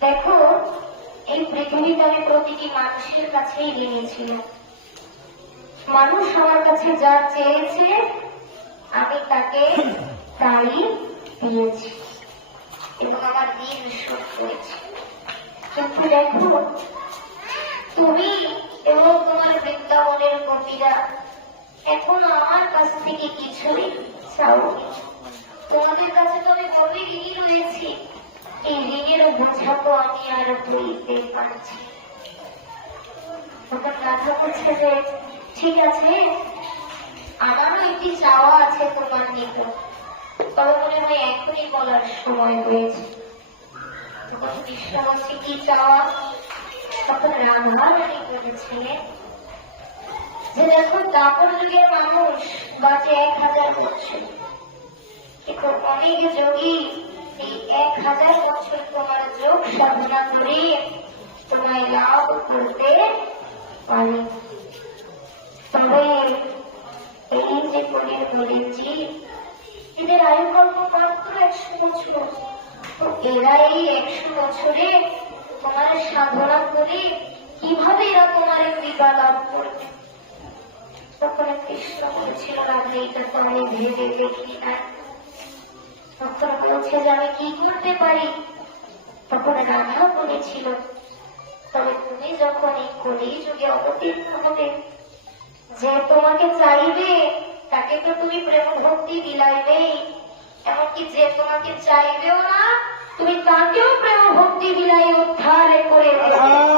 দেখো, এই পৃথিবীতে আমি প্রতিটি মানুষের কাছেই ঋণী ছিল। মানুষ আমার কাছে যা চেয়েছে, আমি তাকে তাই দিয়েছি। এবং আমার ঋণ শোধ করেছি। কিন্তু দেখো, তুমি এবং তোমার বৃন্দাবনের কবিরা এখন আমার কাছ থেকে কিছুই চাও তোমাদের কাছে তো আমি এই ঋণের বোঝা আমি আর বইতে পারছি। তখন রাধা বলছে যে ঠিক আছে আমারও একটি চাওয়া আছে তোমার নিকট। তবে মনে হয় এখনই বলার সময় হয়েছে। তখন কৃষ্ণ কি চাওয়া? তখন রাধারানী বলেছিলেন, যে দেখো দাপর যুগের মানুষ বাঁচে এক হাজার বছর। কিন্তু অনেক যোগী এক হাজার বছর তোমার যোগ সাধনা করে তোমায় লাভ করতে পারে তবে এই যে পরের বলেছি এদের আয়ু কল্প মাত্র একশো বছর তো এরা এই একশো বছরে তোমার সাধনা করে কীভাবে এরা তোমার কৃপা লাভ করবে তখন কৃষ্ণ বলেছিল, রাধা, এটা তো আমি ভেবে দেখি না তখন বলছে যে আমি কি করতে পারি? তখন রাধা বলেছিল, তবে তুমি যখন এই কলি যুগে অবতীর্ণ হবে, যে তোমাকে চাইবে, তাকে তো তুমি প্রেম ভক্তি বিলাইবেই। এমনকি যে তোমাকে চাইবেও না, তুমি তাকেও প্রেম ভক্তি বিলাই উদ্ধার করে দেবে।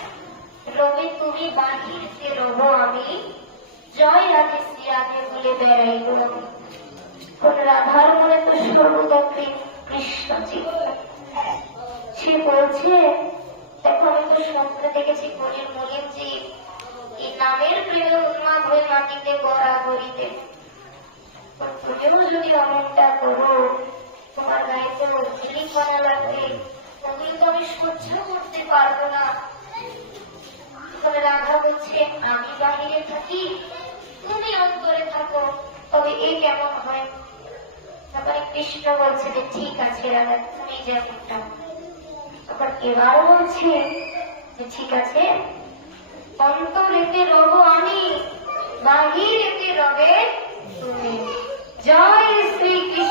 রবে তুমি বাহিরতে রব আমি। জয় রাধে রাধে বলে বেড়াইব। কোন রাধার মনে তো সর্বদক্ষে কৃষ্ণ সে বলছে দেখো আমি তো স্বপ্ন দেখেছি কলির মলিন জীব। এই নামের প্রেমে উন্মাদ হয়ে মাটিতে গড়া গড়িতে। তুমিও যদি অমনটা করো, তোমার গায়ে তো অগ্নি করা লাগবে। ওগুলো তো আমি সহ্য করতে পারব না। তবে রাধা বলছে আমি বাহিরে থাকি, তুমি অন্তরে থাকো, তবে এ কেমন হয়? তারপরে কৃষ্ণ বলছে যে, ঠিক আছে রাধা, তুমি যেমনটা তখন এবার বলছে যে, ঠিক আছে, অন্তরেতে রব আমি, বাহিরেতে রবে তুমি। জয় শ্রীকৃষ্ণ।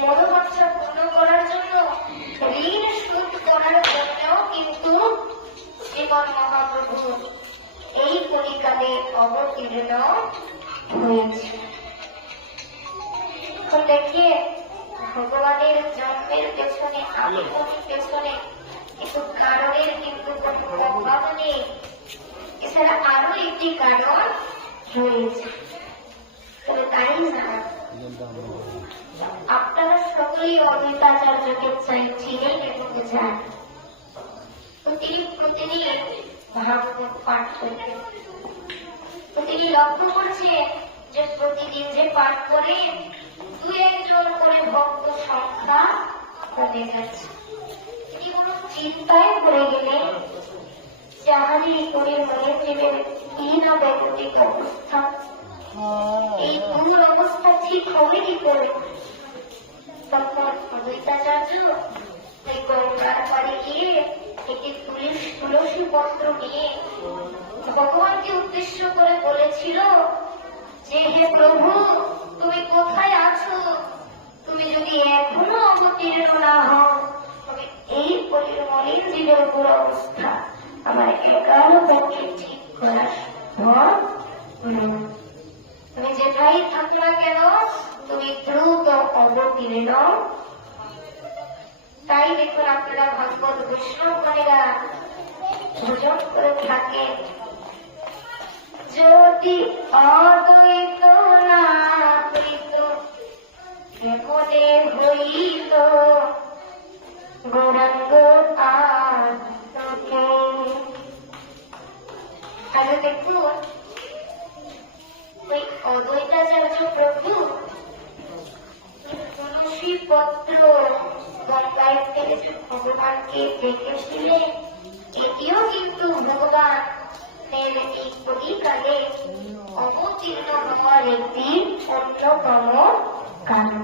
মনোবাঞ্ছা পূর্ণ করার জন্য ঋণ শোধ করার জন্যও কিন্তু জীবন মহাপ্রভু এই কলিকালে অবতীর্ণ হয়েছে। এখন ভগবানের জন্মের পেছনে আগমনের পেছনে কিন্তু কারণের কিন্তু কোনো অভাব নেই এছাড়া আরও একটি কারণ রয়েছে। তাই না অদ্বৈতাচার্যকে চাই ছিলেন এবং যান। তিনি প্রতিদিন ভাগবত পাঠ করতেন তো তিনি লক্ষ্য করছেন যে প্রতিদিন যে পাঠ করে, দু একজন করে ভক্ত সংখ্যা কমে যাচ্ছে। তিনি কোনো চিন্তায় পড়ে গেলেন যাহারি করির মনে জীবের কি না ব্যাগতিক অবস্থা। এই দূর অবস্থা ঠিক হবে কি করে? নিয়ে ভগবানকে উদ্দেশ্য করে বলেছিল যে হে প্রভু তুমি কোথায় আছো তুমি যদি এখনও অবতীর্ণ না হও তবে এই পরির মলিন জীবের উপর অবস্থা আমার একারও পক্ষে ঠিক করা সম্ভব তুমি যেটাই থাকো না কেন তুমি দ্রুত অবতীর্ণ তাই দেখুন আপনারা ভাগবত বৈষ্ণবগণেরা ভোজন করে থাকে যদি অদ্বৈত না হইত কেমনে হইত গৌরাঙ্গ দেখুন, ওই অদ্বৈতাচার্য প্রভু তুলসী পত্র গঙ্গায় ভগবানকে দেখেছিলেন এটিও কিন্তু ভগবান এই কলিকালে অবতীর্ণ হওয়ার একটি অন্যতম কারণ